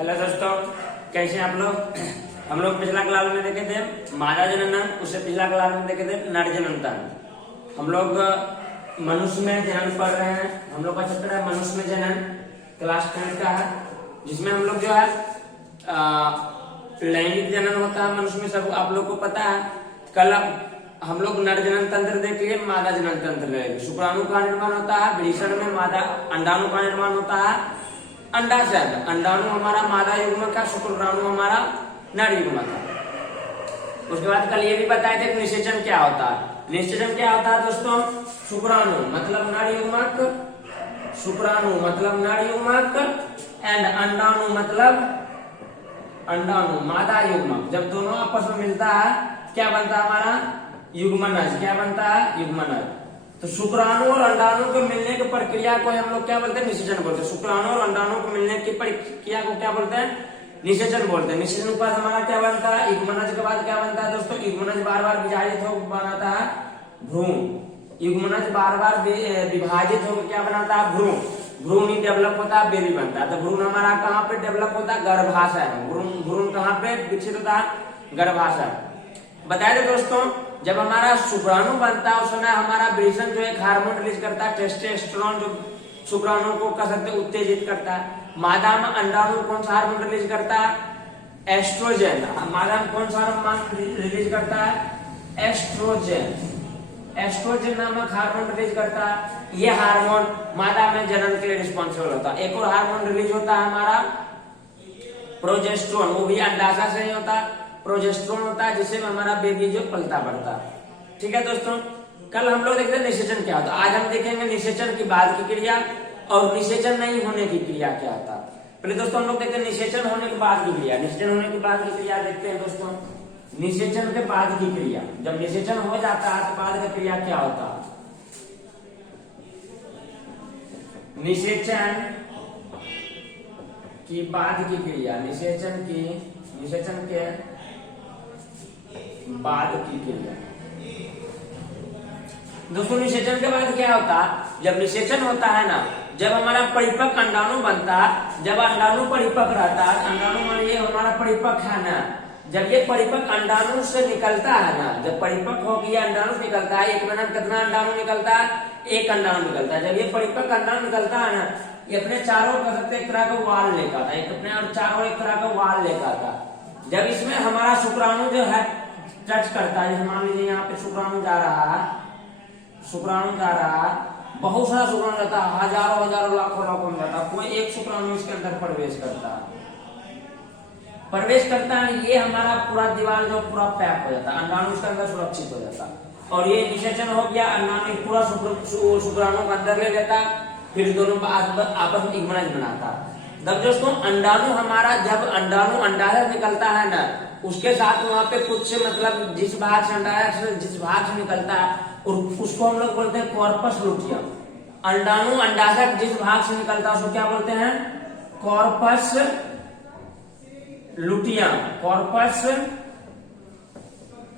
Hello दोस्तों, कैसे हैं आप लोग। हम लोग पिछला क्लास में देखे थे मादा जननम, उससे पिछला क्लास में देखे थे नर जननतन। हम लोग मनुष्य में जनन पढ़ रहे हैं। हम लोग का चैप्टर है मनुष्य में जनन, क्लास 10 का है, जिसमें हम लोग जो है लैंगिक जनन होता है मनुष्य में, सब आप लोग को पता है। कल हम लोग नर जनन तंत्र देख लिए, मादा जनन तंत्र देख। शुक्राणु का निर्माण होता है वृषण में, मादा अंडाणु का निर्माण होता है अंडा से। अंडाणु हमारा मादा युग्मक का, शुक्राणु हमारा नर युग्मक का। उसके बाद कल ये भी बताए थे कि निषेचन क्या होता है। निषेचन क्या होता है दोस्तों, शुक्राणु मतलब नर युग्मक, शुक्राणु मतलब नर युग्मक एंड अंडाणु मतलब अंडाणु मादा युग्मक। जब दोनों आपस में मिलता है क्या बनता है हमारा युग्मनज। क्या बनता है युग्मनज। तो शुक्राणु और अंडाणु के मिलने की प्रक्रिया को हम लोग क्या बोलते हैं, निषेचन बोलते हैं। शुक्राणु और अंडाणु को मिलने की प्रक्रिया को क्या बोलते हैं, निषेचन बोलते हैं। निषेचन के बाद हमारा क्या बनता है, युग्मनज के बाद क्या बनता है दोस्तों, युग्मनज बार बार विभाजित होकर बनाता है भ्रूण। युग्मनज बार बार विभाजित होकर क्या बनाता है, भ्रूण। भ्रूण ही डेवलप होता है, बेबी बनता है। तो भ्रूण हमारा कहाँ पे डेवलप होता है, गर्भाशय में। भ्रूण कहाँ पे विकसित होता है, गर्भाशय। बताए थे दोस्तों, जब हमारा शुक्राणु बनता है उस समय हमारा वृषण जो एक हार्मोन रिलीज करता है टेस्टोस्टेरोन, जो शुक्राणु को कह सकते उत्तेजित करता है। मादा में अंडाणु कौन सा हार्मोन रिलीज करता है, एस्ट्रोजन। मादा में कौन सा हार्मोन रिलीज करता है, एस्ट्रोजन। एस्ट्रोजन नामक हार्मोन रिलीज करता है। ये हार्मोन मादा में जनन के लिए रिस्पॉन्सिबल होता है। एक और हार्मोन रिलीज होता है हमारा प्रोजेस्टेरोन, वो भी अंडाशय से ही होता है। प्रोजेस्टेरोन होता है जिससे हमारा बेबी जो पलता बढ़ता है। ठीक है दोस्तों, कल हम लोग देखते हैं निषेचन क्या होता है। आज हम देखेंगे निषेचन की बाद की क्रिया और निषेचन नहीं होने की क्रिया क्या होता है। पहले दोस्तों हम लोग देखते हैं निषेचन होने के बाद की क्रिया। निषेचन होने के बाद की क्रिया देखते हैं दोस्तों। निषेचन के बाद की क्रिया, जब निषेचन हो जाता है तो बाद की क्रिया क्या होता है, निषेचन की बाद की क्रिया। निषेचन के बाद की क्रिया दोस्तों। निषेचन के बाद क्या होता है, जब निषेचन होता है ना, जब हमारा परिपक्व अंडाणु बनता है, जब अंडाणु परिपक्व रहता है, अंडाणु मानिए हमारा परिपक्व है ना, जब ये परिपक्व अंडाणु से निकलता है ना, जब परिपक्व हो गया अंडाणु से निकलता है, एक मिनट कितना अंडाणु निकलता है, एक अंडाणु निकलता है। जब ये परिपक्व अंडाणु निकलता है ना, ये अपने चारों कह सकते एक तरह का वाल लेकर आता है, अपने और चारों एक तरह का वाल लेकर आता है। जब इसमें हमारा शुक्राणु जो है टच करता है, मान लीजिए यहाँ पे शुक्राणु जा रहा है, शुक्राणु जा रहा है, बहुत सारा शुक्राणु जाता है, हजारों हजारों लाखों लाखों में जाता है, कोई एक शुक्राणु इसके अंदर प्रवेश करता है, ये हमारा पूरा दीवार जो पूरा पैक हो जाता है, अंडाणु इसके अंदर सुरक्षित हो जाता है। और ये निषेचन हो गया, अंडाणु पूरा शुक्राणु को अंदर ले लेता, फिर दोनों आपस में युग्मनज बनाता। तब दोस्तों अंडाणु हमारा, जब अंडाणु अंडाशय निकलता है ना, उसके साथ वहां पे कुछ मतलब जिस भाग से अंडाशय जिस भाग से निकलता है और उसको हम लोग बोलते हैं कॉर्पस लुटियम। अंडाणु अंडाशय जिस भाग से निकलता है उसको क्या बोलते हैं, कॉर्पस लुटियम। Corpus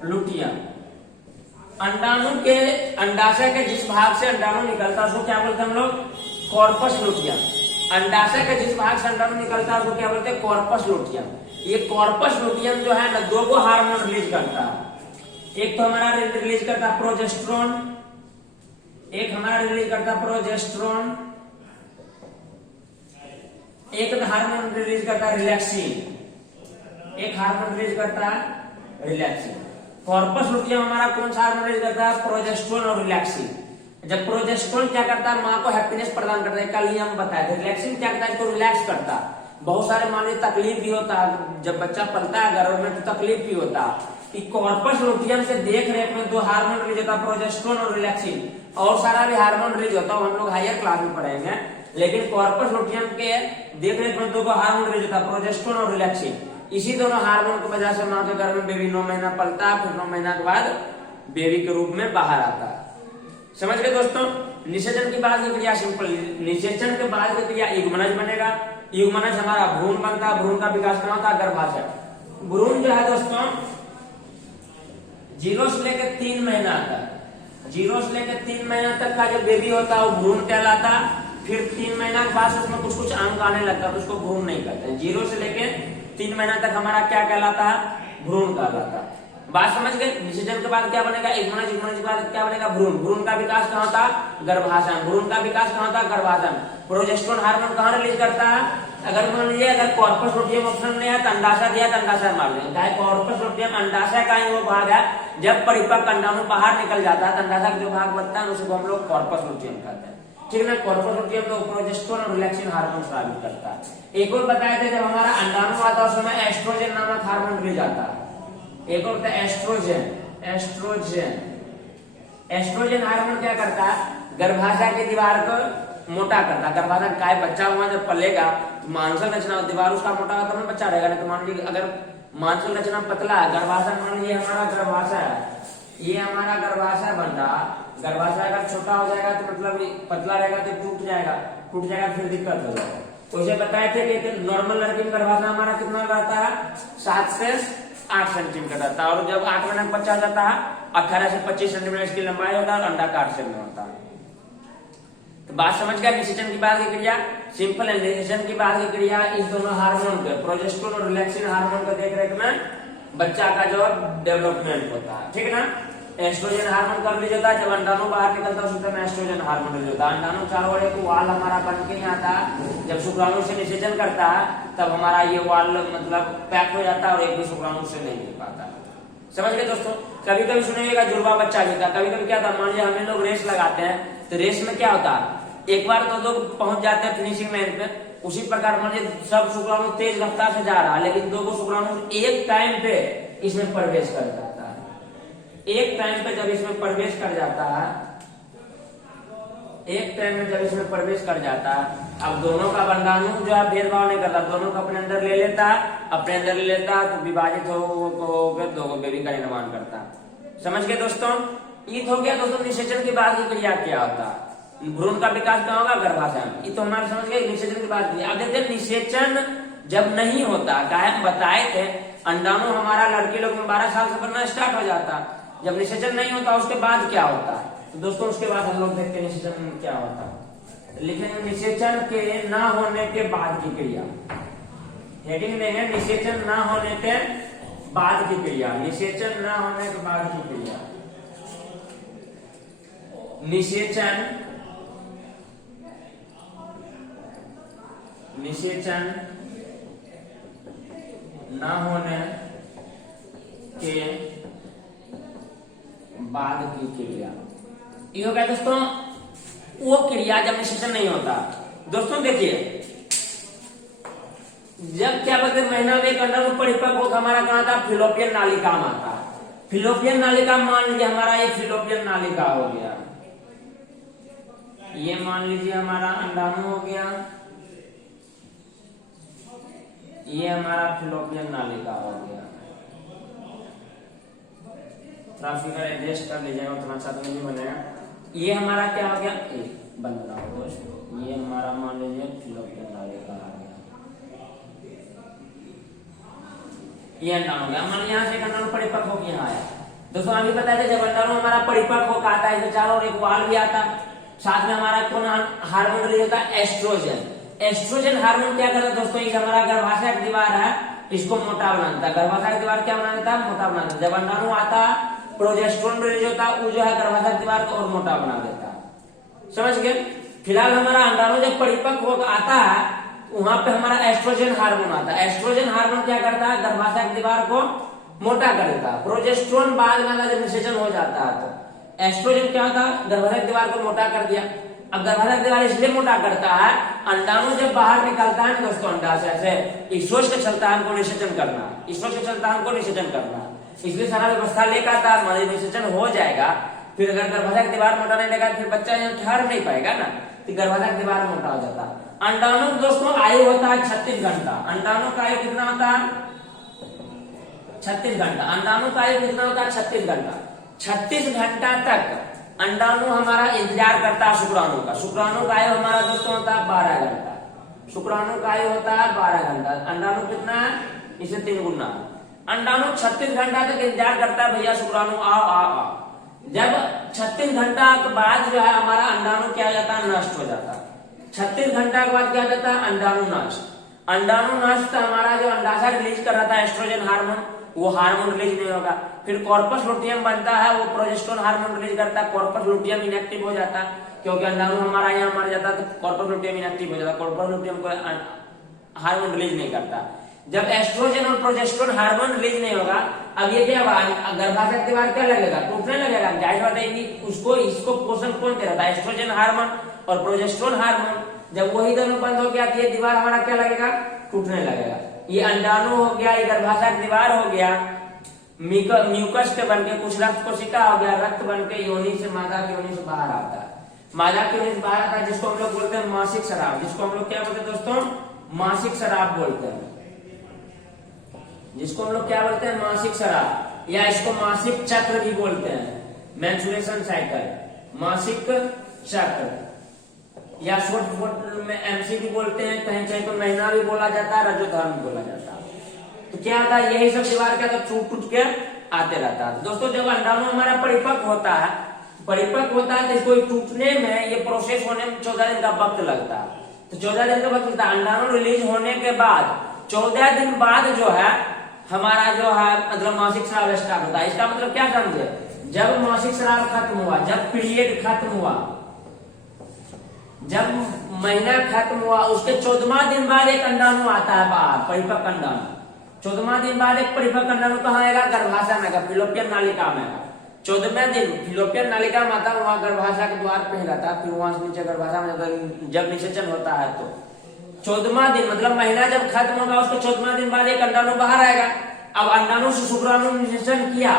luteum. अंडाणु के अंडाशय के जिस भाग से अंडाणु निकलता है उसको क्या बोलते हैं हम लोग, कॉर्पस लुटियम। अंडाशय के जिस भाग से अंडाणु निकलता है उसको क्या बोलते हैं, कॉर्पस लुटियम। ये कॉर्पस लुटियम जो है ना, दो को हार्मोन रिलीज करता है। एक तो हमारा रिलीज करता है प्रोजेस्टेरोन, एक हमारा रिलीज करता है प्रोजेस्टेरोन, एक हार्मोन रिलीज करता है रिलैक्सिन, एक हार्मोन रिलीज करता है रिलैक्सिन। कॉर्पस लुटियम हमारा कौन सा हार्मोन रिलीज करता है, प्रोजेस्टेरोन और रिलैक्सिन। जब प्रोजेस्टेरोन क्या करता है, माँ को हैप्पीनेस प्रदान करता है, कल ही हम बताए थे। रिलैक्सिन क्या करता है, इसको रिलैक्स करता है। बहुत सारे मान लीजिए तकलीफ भी होता है, जब बच्चा पलता है गर्भ में तो तकलीफ भी होता है। कॉर्पस लुटियम से देख रेख में दो हार्मोन रिलीज होता है, प्रोजेस्टेरोन और रिलैक्सिन। और सारा भी हार्मोन रिलीज होता है, हम लोग हायर क्लास में पढ़ेंगे। लेकिन कॉर्पस लुटियम के देख रेख में दो हार्मोन रिलीज होता है, प्रोजेस्टेरोन और रिलैक्सिन। इसी दोनों हार्मोन की वजह से माँ के गर्भ में बेबी 9 महीना पलता है, फिर 9 महीना के बाद बेबी के रूप में बाहर आता है। समझ गए दोस्तों। निषेचन की बाद की क्रिया सिंपल, निषेचन के बाद की क्रिया युग्मनज बनेगा। युग्मनज हमारा भ्रूण बनता है, भ्रूण का विकास कहाँ होता है, गर्भाशय। भ्रूण जो है दोस्तों 0 से लेकर 3 महीना तक, 0 से लेकर 3 महीना तक का जो बेबी होता है वो भ्रूण कहलाता है। फिर 3 महीना के बाद उसमें कुछ कुछ अंक आने लगता है तो उसको भ्रूण नहीं कहते हैं। 0 से लेके 3 महीना तक हमारा क्या कहलाता है, भ्रूण कहलाता है। बात समझ गए। निषेचन के बाद क्या बनेगा, एक के बाद क्या बनेगा, भ्रूण। भ्रूण का विकास कहाँ होता है, गर्भाशय। भ्रूण का विकास कहाँ होता है, गर्भाशय। प्रोजेस्टेरोन हार्मोन कहाँ रिलीज करता है, अगर मान लीजिए अगर कॉर्पस लुटियम ऑप्शन नहीं है तो अंडाशय दिया तो अंडाशय मार लेंगे। चाहे कॉर्पस लुटियम अंडाशय का ही वो भाग है, जब परिपक्व अंडाणु बाहर निकल जाता है तो अंडाशय का जो भाग बनता है उसी को हम लोग कॉर्पस लुटियम कहते हैं। ठीक है, कॉर्पस लुटियम तो प्रोजेस्टेरोन और रिलैक्सिन हार्मोन स्रावित करता है। एक और बताए थे जब हमारा अंडाणु आता है उस समय एस्ट्रोजन नामक हार्मोन रिलीज आता है। एक और एस्ट्रोजन। एस्ट्रोजन हार्मोन क्या करता है, गर्भाशय की दीवार को मोटा करता है। गर्भाशय काय बच्चा हुआ जब पलेगा तो मांसल रचना दीवार उसका मोटा होता है, बच्चा रहेगा। नहीं तो मान लीजिए अगर मांसल रचना पतला है, गर्भाशय मान लीजिए हमारा गर्भाशय है, ये हमारा गर्भाशय बन रहा, गर्भाशय अगर छोटा हो जाएगा तो मतलब पतला रहेगा तो टूट जाएगा फिर दिक्कत हो जाएगा। तो उसे बताए थे कि नॉर्मल लड़की में गर्भाशय हमारा कितना रहता है, 7 से 8 सेंटीमीटर रहता है। और जब 8 महीने का बच्चा जाता है 18 से 25 सेंटीमीटर इसकी लंबाई होता है और अंडा का 8 सेंटीमीटर होता है। तो बात समझ गया। निषेचन की बाद की क्रिया सिंपल है। निषेचन की बाद की क्रिया इस दोनों हार्मोन के, प्रोजेस्टेरोन और रिलैक्सिन हार्मोन के देख रेख में बच्चा का जो डेवलपमेंट होता है। ठीक है ना। एस्ट्रोजन हार्मोन कब रिलीज होता है, जब अंडाणु बाहर निकलता है उस समय एस्ट्रोजन हार्मोन रिलीज होता है। अंडाणु चारों ओर एक वाल हमारा बन के नहीं आता, जब शुक्राणु से निषेचन करता है तब हमारा ये वाल मतलब पैक हो जाता है और एक भी शुक्राणु से नहीं मिल पाता। समझ गए दोस्तों। कभी कभी सुनिएगा जुड़वा बच्चा भी था, कभी कभी क्या था, मान लीजिए हम लोग रेस लगाते हैं तो रेस में क्या होता है, एक बार तो लोग पहुंच जाते हैं फिनिशिंग लाइन पे, उसी प्रकार मान लीजिए सब शुक्राणु तेज रफ्तार से जा रहा है लेकिन 2 शुक्राणु एक टाइम पे इसमें प्रवेश कर जाता है। एक टाइम पे जब इसमें प्रवेश कर जाता है, एक टाइम में जब इसमें प्रवेश कर जाता है, अब दोनों का अंडाणु जो है भेदभाव नहीं करता, दोनों को अपने अंदर ले लेता है, तो विभाजित होकर 2 बेबी का निर्माण करता है। समझ गए दोस्तों। ईद हो गया दोस्तों। निषेचन के बाद की क्रिया क्या होता है, भ्रूण का विकास कहाँ होगा, गर्भाशय में। ये तो हमारे समझ गए निषेचन के बाद की। अब देखते हैं निषेचन जब नहीं होता, हम बताए थे अंडाणु हमारा लड़की लोग में 12 साल से बनना स्टार्ट हो जाता है। जब निषेचन नहीं होता उसके बाद क्या होता है, तो दोस्तों उसके बाद हम लोग देखते हैं निषेचन क्या होता है। लिखेंगे निषेचन के ना होने के बाद की क्रिया। हेडिंग देंगे निषेचन ना होने के बाद की क्रिया। निषेचन ना होने के बाद की क्रिया। निषेचन ना होने के बाद की क्रिया। ये हो गया दोस्तों वो क्रिया जब निषेचन नहीं होता। दोस्तों देखिए जब क्या बोलते महीना में एक अंडाणु परिपक्व होकर हमारा कहाँ था, फिलोपियन नालिका में आता है। फिलोपियन नालिका मान लीजिए हमारा ये फिलोपियन नालिका हो गया, ये मान लीजिए हमारा अंडाणु हो गया, ये हमारा फिलोपियन नालिका हो गया। थोड़ा फिगर एडजस्ट कर लीजिएगा, उतना अच्छा तो नहीं बनेगा। ये हमारा क्या हो गया, बंद ना हो दोस्त, ये हमारा मान लीजिए फिलोपियन नालिका आ गया, ये अंडाणु हो गया। मान लीजिए यहाँ से अंडाणु परिपक्व होकर यहाँ आया। दोस्तों अभी बताया था जब अंडाणु हमारा परिपक्व होकर आता है तो चारों ओर एक वाल भी आता है, साथ में हमारा कौन हार्मोन रिलीज होता है, एस्ट्रोजन। एस्ट्रोजन हार्मोन क्या करता है दोस्तों, ये हमारा गर्भाशय की दीवार है इसको मोटा बना देता है। गर्भाशय की दीवार क्या बना देता है, मोटा बना देता है। जब अंडाणु आता है प्रोजेस्टेरोन रिलीज होता है, वो जो है गर्भाशय की दीवार को और मोटा बना देता है। समझ गए। फिलहाल हमारा अंडाणु जब परिपक्व होकर आता है वहां पे हमारा एस्ट्रोजन हार्मोन आता है। एस्ट्रोजन हार्मोन क्या करता है, गर्भाशय की दीवार को मोटा कर देता है। प्रोजेस्टेरोन बाद में जब निषेचन हो जाता है तो एस्ट्रोजन क्या होता है, गर्भाशय की दीवार को मोटा कर दिया। अब गर्भाशय की दीवार इसलिए मोटा करता है, अंडाणु जब बाहर निकलता है दोस्तों अंडाशय से, ईश्वर के चलता है हमको निषेचन करना, ईश्वर के चलता है हमको निषेचन करना, इसलिए सारा व्यवस्था लेकर आता है। निषेचन हो जाएगा, फिर अगर गर्भाशय की दीवार मोटा नहीं रहेगा फिर बच्चा यहाँ ठहर नहीं पाएगा ना, तो गर्भाशय की दीवार मोटा हो जाता है। अंडाणु दोस्तों आयु होता है 36 घंटा। अंडाणु का आयु कितना होता है, 36 घंटा। अंडाणु का आयु कितना होता है, 36 घंटा। 36 घंटा तक अंडाणु हमारा इंतजार करता है शुक्राणु का। शुक्राणु का आयु हमारा दोस्तों होता है 12 घंटा। शुक्राणु का आयु होता है 12 घंटा। अंडाणु कितना है, इसे 3 गुना। अंडाणु 36 घंटा तक इंतजार करता है, भैया शुक्राणु आओ आओ आओ। जब 36 घंटा के बाद जो है हमारा अंडाणु क्या हो जाता है, नष्ट हो जाता है। 36 घंटा के बाद क्या जाता है, अंडाणुनाश। अंडाणुनाश हमारा जो अंडाशय रिलीज कर रहा था एस्ट्रोजन हार्मोन, वो हार्मोन रिलीज नहीं होगा। फिर कॉर्पस लुटियम बनता है, वो प्रोजेस्टेरोन हार्मोन रिलीज करता है, कॉर्पस लुटियम इनएक्टिव हो जाता है क्योंकि अंडाणु हमारा यहाँ मर जाता है तो कॉर्पस लुटियम इनएक्टिव हो जाता है, कॉर्पस लुटियम को हार्मोन रिलीज नहीं करता। जब एस्ट्रोजन और प्रोजेस्टेरोन हार्मोन रिलीज नहीं होगा, अब ये क्या गर्भाशय के बाद क्या लगेगा, टूटने लगेगा। जाहिर बात है उसको इसको पोषण कौन दे रहा था, एस्ट्रोजन हार्मोन और प्रोजेस्टेरोन हार्मोन। जब वही दोनों बंद हो गया तो ये दीवार हमारा क्या लगेगा, टूटने लगेगा। ये अंडाणु हो गया, ये गर्भाशय दीवार हो गया, म्यूकस के बनके कुछ रक्त कोशिका हो गया, रक्त बनके योनि से मादा की योनि से बाहर आता है, मादा की योनि से बाहर आता है, जिसको हम लोग बोलते हैं मासिक स्राव, जिसको हम लोग क्या बोलते हैं दोस्तों, मासिक स्राव बोलते हैं, जिसको हम लोग क्या बोलते हैं, मासिक स्राव, या इसको मासिक चक्र भी बोलते हैं, मेंस्ट्रुएशन साइकिल, मासिक चक्र, या शॉर्ट में एमसी भी बोलते हैं, कहीं कहीं तो महीना भी बोला जाता है, रजोधर्म भी बोला जाता है। तो क्या होता है, यही सब दीवार क्या टूट टूट के आते रहता है। दोस्तों जब अंडाणु हमारा परिपक्व होता है तो इसको टूटने में, ये प्रोसेस होने में 14 दिन का वक्त लगता है। तो 14 दिन का वक्त लगता है। अंडाणु रिलीज होने के बाद 14 दिन बाद जो है हमारा जो है मतलब मासिक स्राव स्टार्ट होता है। इसका मतलब क्या समझे, जब मासिक स्राव खत्म हुआ, जब पीरियड खत्म हुआ, जब महीना खत्म हुआ, उसके 14वां दिन बाद एक अंडाणु आता है बाहर, परिपक्व अंडाणु। 14वां दिन बाद एक परिपक्व अंडाणु कहाँ आएगा, गर्भाशय में आएगा, फिलोपियन नालिका में आएगा। 14वें दिन फिलोपियन नालिका में आता है, वहां गर्भाशय के द्वार पे रहता है, फिर वहां से नीचे गर्भाशय में जाता है, जब निषेचन होता है तो 14वां दिन मतलब महीना जब खत्म होगा, उसके 14वां दिन बाद एक अंडाणु बाहर आएगा। अब अंडाणु से शुक्राणु निषेचन किया,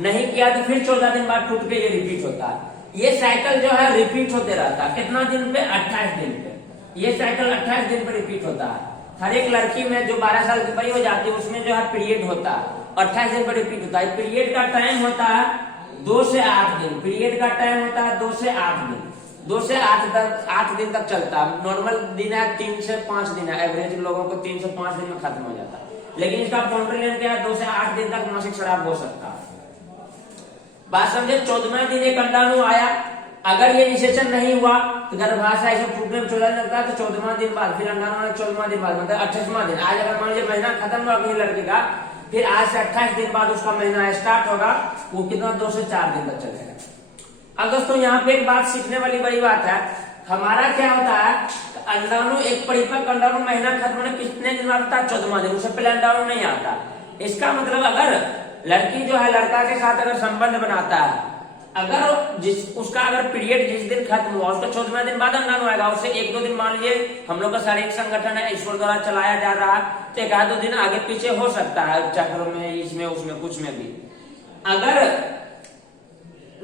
नहीं किया तो फिर 14 दिन बाद टूट के ये रिपीट होता है। ये साइकिल जो है रिपीट होते रहता है, कितना दिन पे, 28 दिन पे। ये साइकिल 28 दिन पे रिपीट होता है। हर एक लड़की में जो 12 साल की बड़ी हो जाती है उसमें जो है पीरियड होता है, 28 दिन पर रिपीट होता है। पीरियड का टाइम होता है 2 से 8 दिन, पीरियड का टाइम होता है 2 से 8 दिन, 2 से 8 दिन तक चलता है। नॉर्मल दिन है 3 से 5 दिन है, एवरेज लोगों को 3 से 5 दिन में खत्म हो जाता है, लेकिन इसका बाउंड्री लेंथ क्या है, 2 से 8 दिन तक मासिक स्राव हो सकता है। बात समझे। 14वें दिन एक अंडाणु आया, अगर ये निषेचन नहीं हुआ तो गर्भाशय ऐसे टूटने में 14 दिन लगता है, तो 14वां दिन बाद फिर अंडाणु 14वां दिन बाद मतलब 28वां दिन। आज अगर मान लीजिए महीना खत्म हुआ अपनी लड़की का, फिर आज से 28 दिन बाद उसका महीना स्टार्ट होगा, वो कितना 2 से 4 दिन तक चलेगा। अब दोस्तों यहाँ पे एक बात सीखने वाली बड़ी बात है, हमारा क्या होता है, अंडाणु एक परिपक्व अंडाणु महीना खत्म होने कितने दिन बाद आता है, 14वां दिन, उससे पहले अंडाणु नहीं आता। इसका मतलब अगर लड़की जो है लड़का के साथ अगर संबंध बनाता है, अगर उसका अगर पीरियड जिस दिन खत्म हुआ उसका 14वें दिन बाद अंडाणु आएगा, उससे 1-2 दिन मान लीजिए हम लोग का शारीरिक संगठन है ईश्वर द्वारा चलाया जा रहा है, तो 1-2 दिन आगे पीछे हो सकता है चक्रों में, इसमें उसमें कुछ में भी। अगर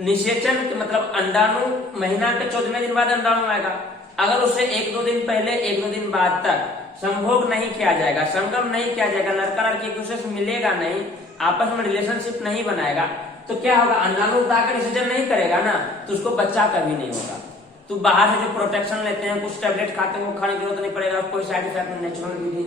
निषेचन मतलब अंडाणु महीना के 14वें दिन बाद अंडाणु आएगा, अगर उससे 1-2 दिन पहले 1-2 दिन बाद तक संभोग नहीं किया जाएगा, संगम नहीं किया जाएगा, लड़का लड़की एक दूसरे से मिलेगा नहीं, आपस में रिलेशनशिप नहीं बनाएगा, तो क्या होगा, अंडाणु उतार निषेचन नहीं करेगा ना, तो उसको बच्चा कभी नहीं होगा। तो बाहर से जो प्रोटेक्शन लेते हैं, कुछ टैबलेट खाते हैं, वो खाने की जरूरत नहीं पड़ेगा, कोई साइड इफेक्ट नेचुरल विधि।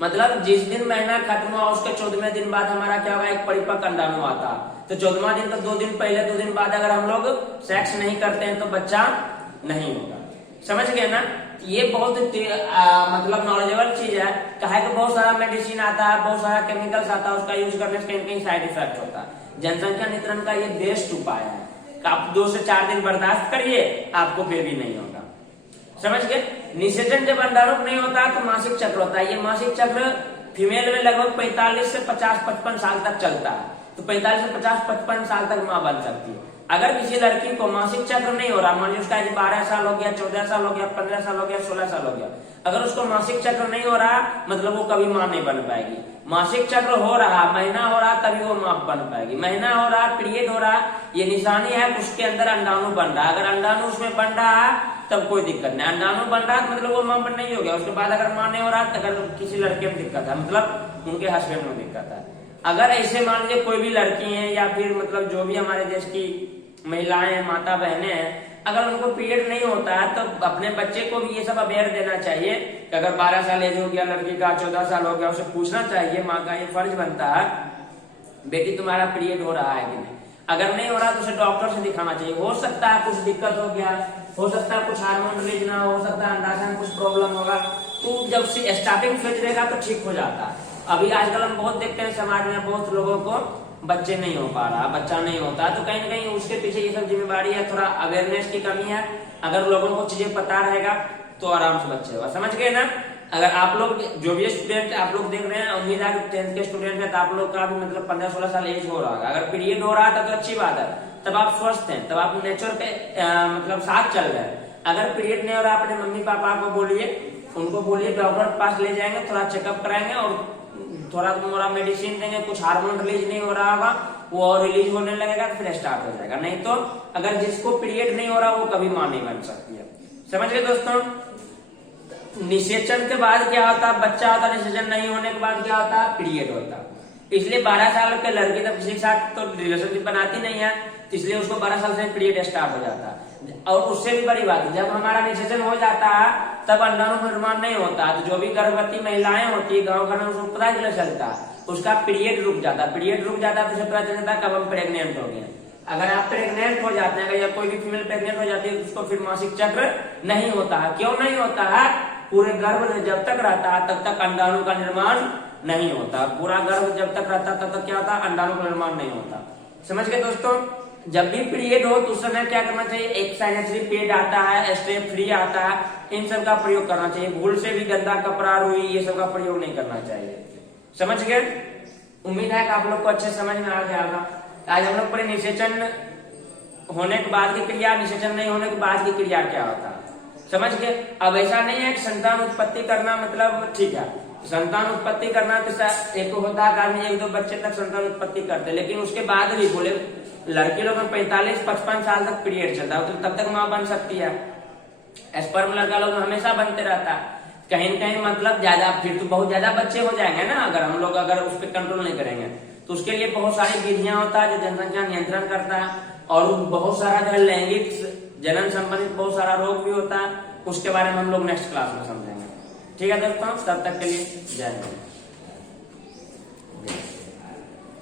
मतलब जिस दिन महीना खत्म हुआ उसके 14वें दिन बाद हमारा क्या होगा, एक परिपक्व अंडाणु आता। तो 14वां दिन का 2 दिन पहले 2 दिन बाद अगर हम लोग सेक्स नहीं करते हैं तो बच्चा नहीं होगा। समझ गए ना। ये बहुत मतलब नॉलेजेबल चीज है। कहा कि बहुत सारा मेडिसिन आता है, बहुत सारा केमिकल्स आता है, उसका यूज करने से कहीं कहीं साइड इफेक्ट होता है। जनसंख्या नियंत्रण का ये बेस्ट उपाय है। आप 2 से 4 दिन बर्दाश्त करिए, आपको बेबी नहीं होगा। समझ गए। निषेचन जब अंडाणु नहीं होता तो मासिक चक्र होता है। ये मासिक चक्र फीमेल में लगभग 45 से 50-55 साल तक चलता है। तो 45 से 50-55 साल तक मां बन सकती है। अगर किसी लड़की को मासिक चक्र नहीं हो रहा, मान लीजिए उसका 12 साल हो गया, 14 साल हो गया, 15 साल हो गया, 16 साल हो गया, अगर उसको मासिक चक्र नहीं हो रहा, मतलब वो कभी मां नहीं बन पाएगी। मासिक चक्र हो रहा, महीना हो रहा, तभी वो मां बन पाएगी। महीना हो रहा, पीरियड हो रहा, ये निशानी है उसके अंदर अंडाणु बन रहा है। अगर अंडाणु उसमें बन रहा है तब कोई दिक्कत नहीं। अंडाणु बन रहा है मतलब वो मां बन नहीं हो गया। उसके बाद अगर मां नहीं हो रहा तो अगर किसी लड़के में दिक्कत है, मतलब उनके हस्बैंड में दिक्कत है। अगर ऐसे मान लीजिए कोई भी लड़की है या फिर मतलब जो भी हमारे देश की महिलाएं, माता बहनें हैं, अगर उनको पीरियड नहीं होता है तो अपने बच्चे को भी ये सब अवेयर देना चाहिए कि अगर 12 साल एज हो गया लड़की का, 14 साल हो गया, उसे पूछना चाहिए। माँ का ये फर्ज बनता है, बेटी तुम्हारा पीरियड हो रहा है कि नहीं। अगर नहीं हो रहा तो उसे डॉक्टर से दिखाना चाहिए। हो सकता है कुछ दिक्कत हो गया, हो सकता है कुछ हार्मोन रिलीज ना हो सकता है अंडाशय में कुछ प्रॉब्लम होगा, तो जब से स्टार्टिंग फेज रहेगा तो ठीक हो जाता है। अभी आजकल हम बहुत देखते हैं समाज में बहुत लोगों को बच्चे नहीं हो पा रहा, बच्चा नहीं होता, तो कहीं ना कहीं उसके पीछे ये सब जिम्मेवारी है, थोड़ा अवेयरनेस की कमी है। अगर लोगों को चीजें पता रहेगा तो आराम से बच्चे होगा, समझ गए ना। अगर आप लोग जो भी स्टूडेंट आप लोग देख रहे हैं, उम्मीद है 10th के स्टूडेंट है, तो आप लोग का भी मतलब 15-16 साल एज हो रहा होगा। अगर पीरियड हो रहा था तो अच्छी बात है, तब आप स्वस्थ हैं, तब आप नेचर पे मतलब साथ चल रहे हैं। अगर पीरियड नहीं हो रहा, अपने मम्मी पापा को बोलिए, उनको बोलिए डॉक्टर के पास ले जाएंगे, थोड़ा चेकअप कराएंगे और थोड़ा मोड़ा मेडिसिन देंगे, कुछ हार्मोन रिलीज नहीं हो रहा होगा वो और रिलीज होने लगेगा तो फिर स्टार्ट हो जाएगा। नहीं तो अगर जिसको पीरियड नहीं हो रहा वो कभी मां नहीं बन सकती है, समझ गए दोस्तों। निषेचन के बाद क्या होता है, बच्चा होता, निषेचन नहीं होने के बाद क्या होता है, पीरियड होता। इसलिए 12 साल के लड़की तब किसी के साथ तो रिलेशनशिप बनाती नहीं है, इसलिए उसको 12 साल से पीरियड स्टार्ट हो जाता है। और उससे भी बड़ी बात है, जब हमारा निषेचन हो जाता है तब अंडाणु निर्माण नहीं होता। तो जो भी गर्भवती महिलाएं होती है गाँव घर में, उसको पता चलता है, उसका पीरियड रुक जाता है। पीरियड रुक जाता है तो उसे पता चल जाता है कब हम प्रेग्नेंट हो गए। अगर आप प्रेग्नेंट हो जाते हैं या कोई भी फीमेल प्रेग्नेंट हो जाती है तो उसको फिर मासिक चक्र नहीं होता है। क्यों नहीं होता है, पूरे गर्भ जब तक रहता है तब तक अंडाणु का निर्माण नहीं होता। पूरा गर्भ जब तक रहता है तब तक क्या होता है, अंडाणु का निर्माण नहीं होता, समझ गए दोस्तों। जब भी पीरियड हो तो उस समय क्या करना चाहिए, एक सैनिटरी पैड आता है, स्टेप फ्री आता है, इन सब का प्रयोग करना चाहिए। भूल से भी गंदा कपड़ा, रुई, ये सब का प्रयोग नहीं करना चाहिए, समझ गए। उम्मीद है कि आप लोग को अच्छे समझ में आ गया होगा। आज हम लोग पर निषेचन होने के बाद की क्रिया, निषेचन नहीं होने के बाद की क्रिया क्या होता है, समझ गए। अब ऐसा नहीं है कि संतान उत्पत्ति करना मतलब ठीक है, संतान उत्पत्ति करना तो एक होता है आदमी 1-2 बच्चे तक संतान उत्पत्ति करते, लेकिन उसके बाद भी बोले लड़की लोग में 45-55 साल तक पीरियड चलता है, तो तब तक मां बन सकती है। स्पर्म लड़का लोग हमेशा बनते रहता है, कहीं न कहीं मतलब ज्यादा, फिर तो बहुत ज्यादा बच्चे हो जाएंगे ना अगर हम लोग अगर उस पर कंट्रोल नहीं करेंगे। तो उसके लिए बहुत सारी विधियां होता है जो जनसंख्या नियंत्रण करता है, और बहुत सारा जो है लैंगिक जनन संबंधित बहुत सारा रोग भी होता है, उसके बारे में हम लोग नेक्स्ट क्लास में समझेंगे। ठीक है दोस्तों, तब तक के लिए जय हिंद।